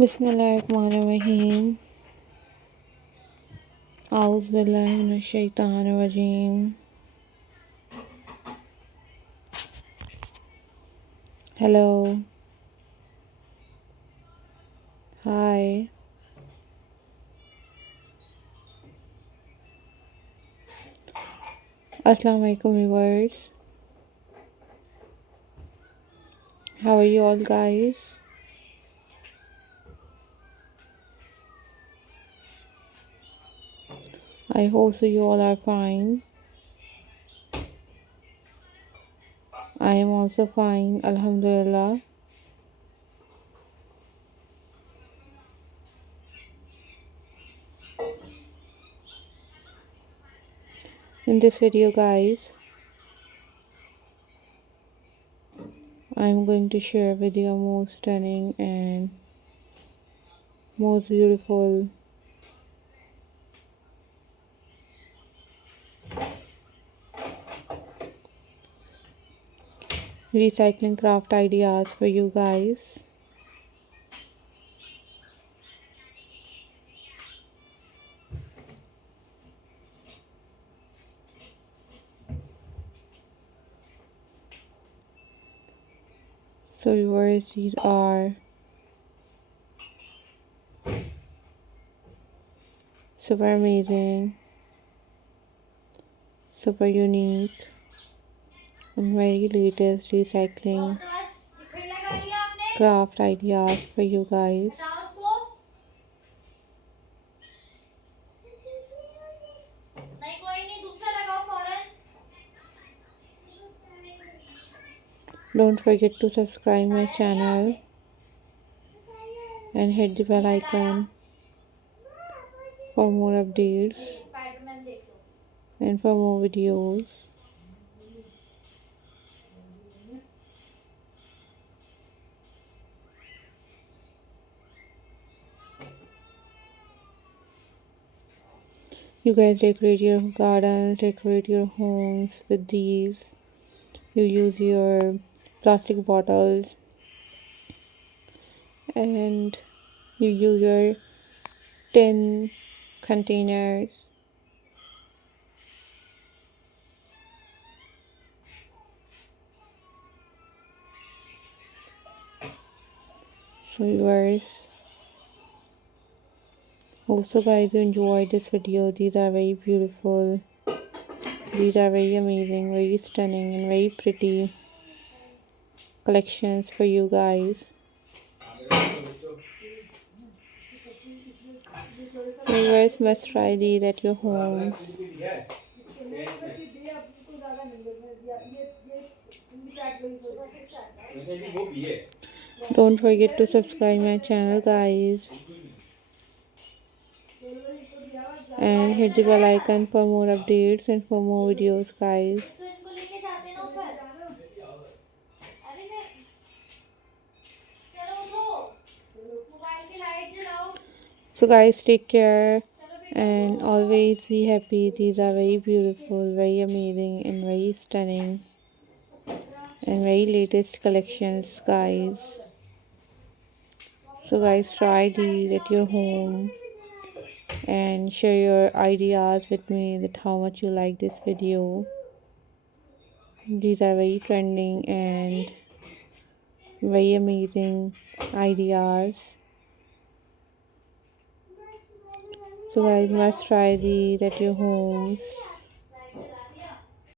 बिस्मिल्लाहिर्रहमानिर्रहीम। आऊज़ु बिल्लाहि मिनश शैतानिर रजीम। हेलो, हाय, अस्सलाम वालेकुम viewers. How are you all guys? I hope so you all are fine. I am also fine, alhamdulillah. In this video guys, I am going to share with you a most stunning and most beautiful recycling craft ideas for you guys. So viewers, these are super amazing, super unique and very latest recycling craft ideas for you guys. Don't forget to subscribe my channel and hit the bell icon for more updates and for more videos. You guys decorate your gardens, decorate your homes with these. You use your plastic bottles and you use your tin containers. So viewers, also guys, you enjoyed this video. These are very beautiful, these are very amazing, very stunning and very pretty collections for you guys. So you guys must try these at your homes. Don't forget to subscribe my channel guys and hit the bell icon for more updates and for more videos guys. So guys, take care and always be happy. These are very beautiful, very amazing and very stunning and very latest collections guys. So guys, try these at your home and share your ideas with me that how much you like this video. These are very trending and very amazing ideas. So guys, must try these at your homes.